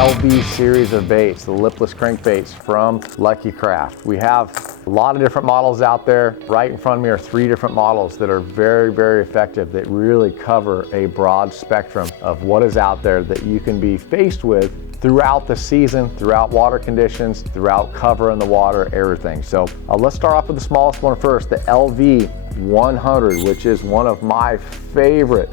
LV series of baits, the lipless crankbaits from Lucky Craft. We have a lot of different models out there. Right in front of me are 3 different models that are very, very effective, that really cover a broad spectrum of what is out there that you can be faced with throughout the season, throughout water conditions, throughout cover in the water, everything. So let's start off with the smallest one first, the LV100, which is one of my favorite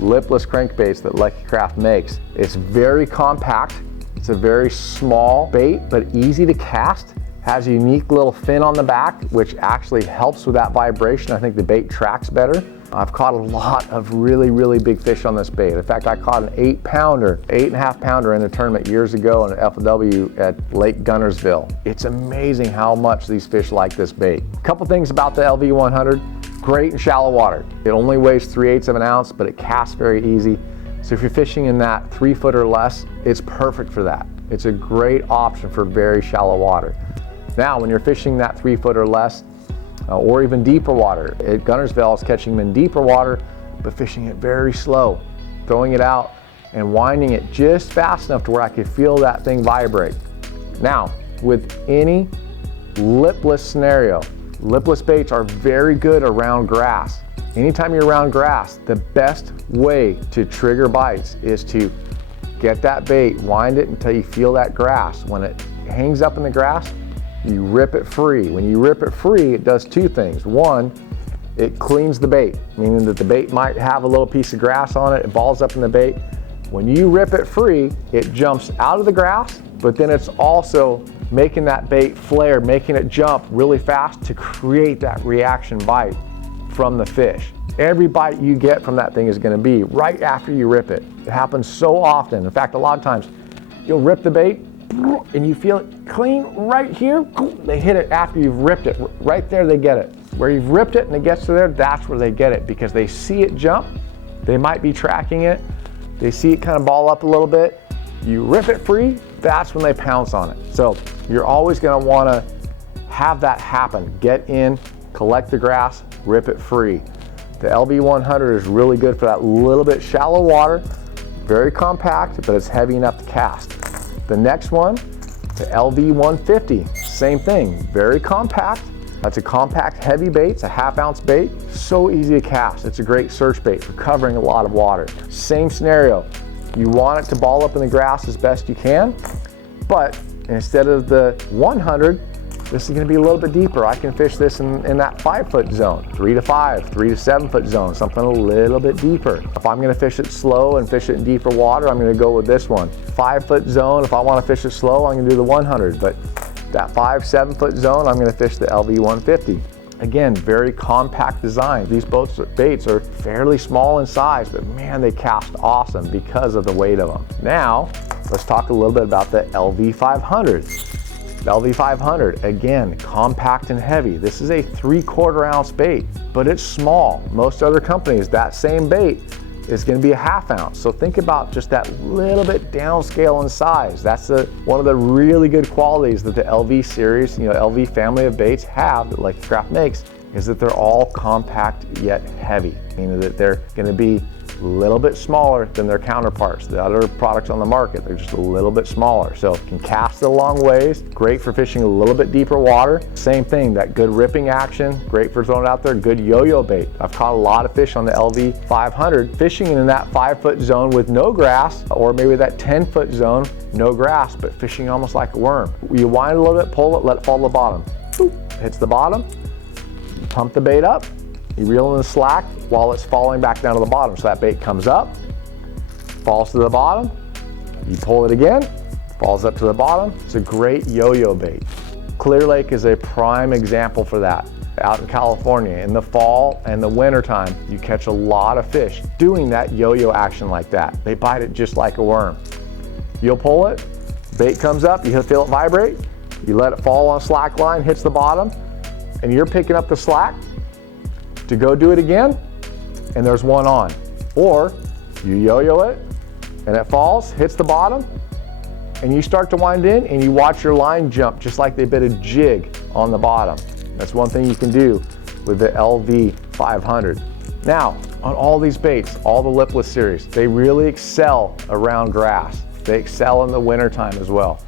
lipless crankbaits that Lucky Craft makes. It's very compact. It's a very small bait, but easy to cast. Has a unique little fin on the back, which actually helps with that vibration. I think the bait tracks better. I've caught a lot of really, really big fish on this bait. In fact, I caught an 8-pounder, 8.5 pounder in a tournament years ago in FLW at Lake Gunnersville. It's amazing how much these fish like this bait. A couple things about the LV100. Great in shallow water. It only weighs 3/8 of an ounce, but it casts very easy. So if you're fishing in that 3 foot or less, it's perfect for that. It's a great option for very shallow water. Now, when you're fishing that 3 foot or less, or even deeper water, at Gunnersville, I was catching them in deeper water, but fishing it very slow, throwing it out and winding it just fast enough to where I could feel that thing vibrate. Now, with any lipless scenario, lipless baits are very good around grass. Anytime you're around grass, the best way to trigger bites is to get that bait, wind it until you feel that grass. When it hangs up in the grass, you rip it free. When you rip it free, it does 2 things. One, it cleans the bait, meaning that the bait might have a little piece of grass on it, it balls up in the bait. When you rip it free, it jumps out of the grass, but then it's also making that bait flare, making it jump really fast to create that reaction bite from the fish. Every bite you get from that thing is gonna be right after you rip it. It happens so often. In fact, a lot of times you'll rip the bait and you feel it clean right here. They hit it after you've ripped it. Right there they get it. Where you've ripped it and it gets to there, that's where they get it, because they see it jump. They might be tracking it. They see it kind of ball up a little bit. You rip it free, that's when they pounce on it. So you're always gonna wanna have that happen. Get in, collect the grass, rip it free. The LV100 is really good for that little bit shallow water, very compact, but it's heavy enough to cast. The next one, the LV150, same thing, very compact. That's a compact, heavy bait. It's a 1/2 ounce bait, so easy to cast. It's a great search bait for covering a lot of water. Same scenario, you want it to ball up in the grass as best you can, but instead of the 100, this is gonna be a little bit deeper. I can fish this in that 5 foot zone, 3 to 5, 3 to 7 foot zone, something a little bit deeper. If I'm gonna fish it slow and fish it in deeper water, I'm gonna go with this one. 5 foot zone, if I wanna fish it slow, I'm gonna do the 100, but that 5, 7 foot zone, I'm gonna fish the LV150. Again, very compact design. These baits are fairly small in size, but man, they cast awesome because of the weight of them. Now, let's talk a little bit about the LV500. The LV500, again, compact and heavy. This is a 3/4 ounce bait, but it's small. Most other companies, that same bait is gonna be a 1/2 ounce. So think about just that little bit downscale in size. That's one of the really good qualities that the LV series, LV family of baits have, that Lucky Craft makes, is that they're all compact yet heavy, meaning that they're gonna be a little bit smaller than their counterparts. The other products on the market, they're just a little bit smaller. So can cast it a long ways, great for fishing a little bit deeper water. Same thing, that good ripping action, great for throwing it out there, good yo-yo bait. I've caught a lot of fish on the LV500 fishing in that 5 foot zone with no grass, or maybe that 10 foot zone, no grass, but fishing almost like a worm. You wind a little bit, pull it, let it fall to the bottom. Boop, hits the bottom, you pump the bait up, you reel in the slack while it's falling back down to the bottom. So that bait comes up, falls to the bottom, you pull it again, falls up to the bottom. It's a great yo-yo bait. Clear Lake is a prime example for that. Out in California, in the fall and the winter time, you catch a lot of fish doing that yo-yo action like that. They bite it just like a worm. You'll pull it, bait comes up, you feel it vibrate, you let it fall on a slack line, hits the bottom, and you're picking up the slack to go do it again, and there's one on. Or you yo-yo it, and it falls, hits the bottom, and you start to wind in, and you watch your line jump just like they bit a jig on the bottom. That's one thing you can do with the LV500. Now, on all these baits, all the lipless series, they really excel around grass. They excel in the wintertime as well.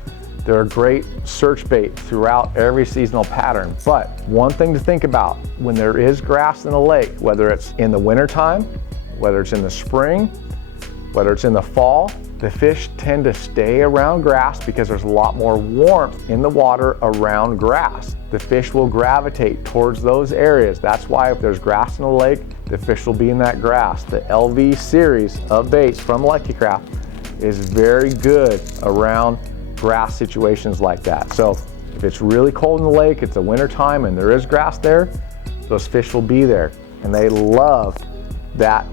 They're a great search bait throughout every seasonal pattern. But one thing to think about, when there is grass in the lake, whether it's in the wintertime, whether it's in the spring, whether it's in the fall, the fish tend to stay around grass because there's a lot more warmth in the water around grass. The fish will gravitate towards those areas. That's why if there's grass in the lake, the fish will be in that grass. The LV series of baits from Lucky Craft is very good around grass situations like that. So if it's really cold in the lake, it's the winter time and there is grass there, those fish will be there. And they love that,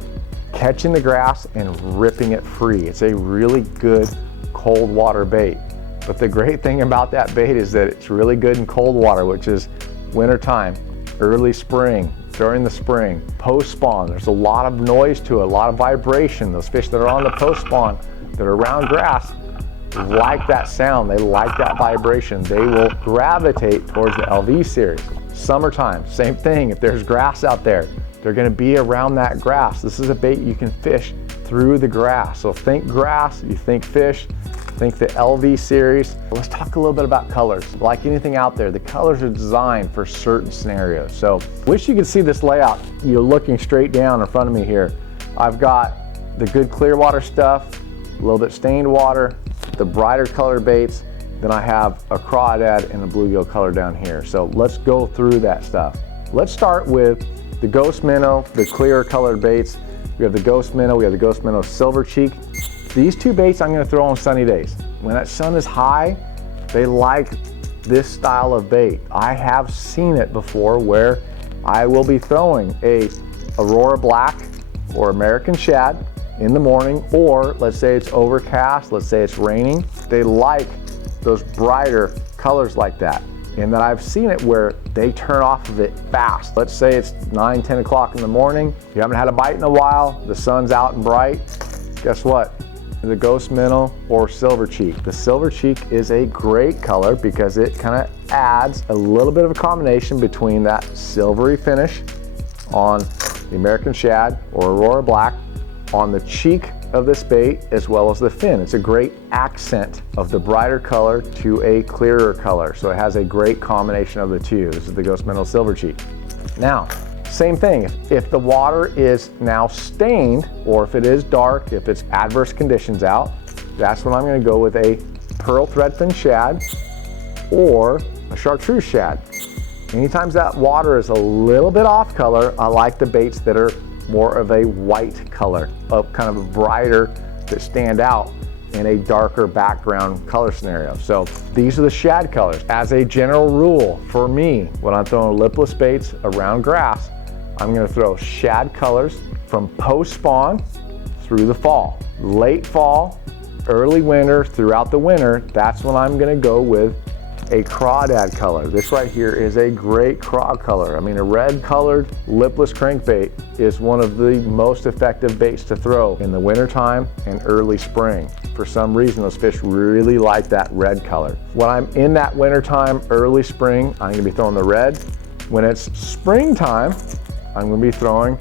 catching the grass and ripping it free. It's a really good cold water bait. But the great thing about that bait is that it's really good in cold water, which is winter time, early spring, during the spring, post spawn. There's a lot of noise to it, a lot of vibration. Those fish that are on the post spawn that are around grass like that sound, they like that vibration. They will gravitate towards the LV series. Summertime, same thing. If there's grass out there, they're gonna be around that grass. This is a bait you can fish through the grass. So think grass, you think fish, think the LV series. Let's talk a little bit about colors. Like anything out there, the colors are designed for certain scenarios. So wish you could see this layout. You're looking straight down in front of me here. I've got the good clear water stuff, a little bit stained water, the brighter colored baits, then I have a crawdad and a bluegill color down here. So let's go through that stuff. Let's start with the ghost minnow, the clear colored baits. We have the ghost minnow, we have the ghost minnow silver cheek. These two baits I'm gonna throw on sunny days. When that sun is high, they like this style of bait. I have seen it before where I will be throwing a Aurora Black or American Shad in the morning, or let's say it's overcast, let's say it's raining. They like those brighter colors like that. And then I've seen it where they turn off of it fast. Let's say it's 9, 10 o'clock in the morning. You haven't had a bite in a while, the sun's out and bright. Guess what? The ghost minnow or silver cheek. The silver cheek is a great color because it kind of adds a little bit of a combination between that silvery finish on the American Shad or Aurora Black on the cheek of this bait as well as the fin. It's a great accent of the brighter color to a clearer color. So it has a great combination of the two. This is the ghost minnow silver cheek. Now, same thing, if the water is now stained or if it is dark, if it's adverse conditions out, that's when I'm gonna go with a pearl threadfin shad or a chartreuse shad. Anytime that water is a little bit off color, I like the baits that are more of a white color, of kind of a brighter that stand out in a darker background color scenario. So these are the shad colors. As a general rule for me, when I'm throwing lipless baits around grass, I'm gonna throw shad colors from post spawn through the fall. Late fall, early winter, throughout the winter, that's when I'm gonna go with a crawdad color. This right here is a great craw color. I mean, a red colored lipless crankbait is one of the most effective baits to throw in the wintertime and early spring. For some reason, those fish really like that red color. When I'm in that wintertime, early spring, I'm gonna be throwing the red. When it's springtime, I'm gonna be throwing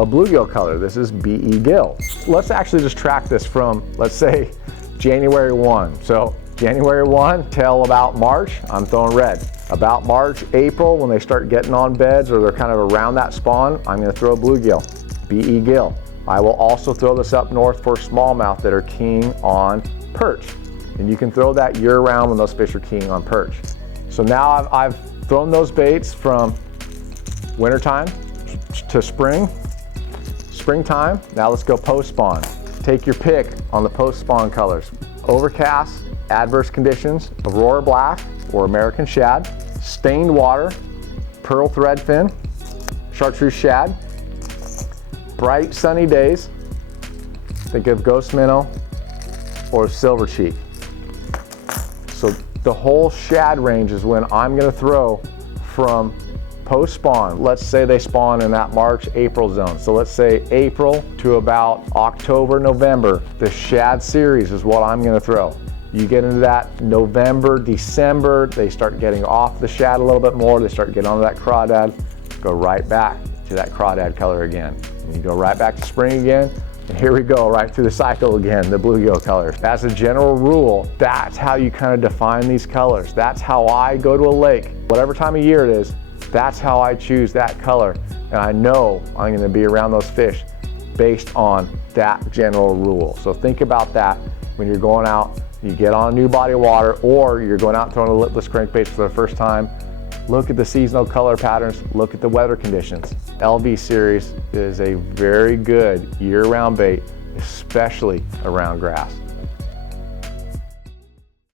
a bluegill color. This is BE Gill. Let's actually just track this from, let's say, January 1. So January 1 till about March, I'm throwing red. About March, April, when they start getting on beds or they're kind of around that spawn, I'm gonna throw a bluegill, BE Gill. I will also throw this up north for smallmouth that are keying on perch. And you can throw that year round when those fish are keying on perch. So now I've thrown those baits from wintertime to springtime. Now let's go post spawn. Take your pick on the post spawn colors. Overcast, adverse conditions, Aurora Black or American Shad, stained water, pearl threadfin, chartreuse shad, bright sunny days, think of ghost minnow or silver cheek. So the whole shad range is when I'm gonna throw from post spawn. Let's say they spawn in that March, April zone. So let's say April to about October, November. The shad series is what I'm gonna throw. You get into that November, December, they start getting off the shad a little bit more. They start getting onto that crawdad, go right back to that crawdad color again. And you go right back to spring again, And here we go, right through the cycle again, the bluegill colors. As a general rule, that's how you kind of define these colors. That's how I go to a lake, whatever time of year it is, that's how I choose that color. And I know I'm gonna be around those fish based on that general rule. So think about that when you're going out, you get on a new body of water, or you're going out throwing a lipless crankbait for the first time. Look at the seasonal color patterns, look at the weather conditions. LV Series is a very good year-round bait, especially around grass.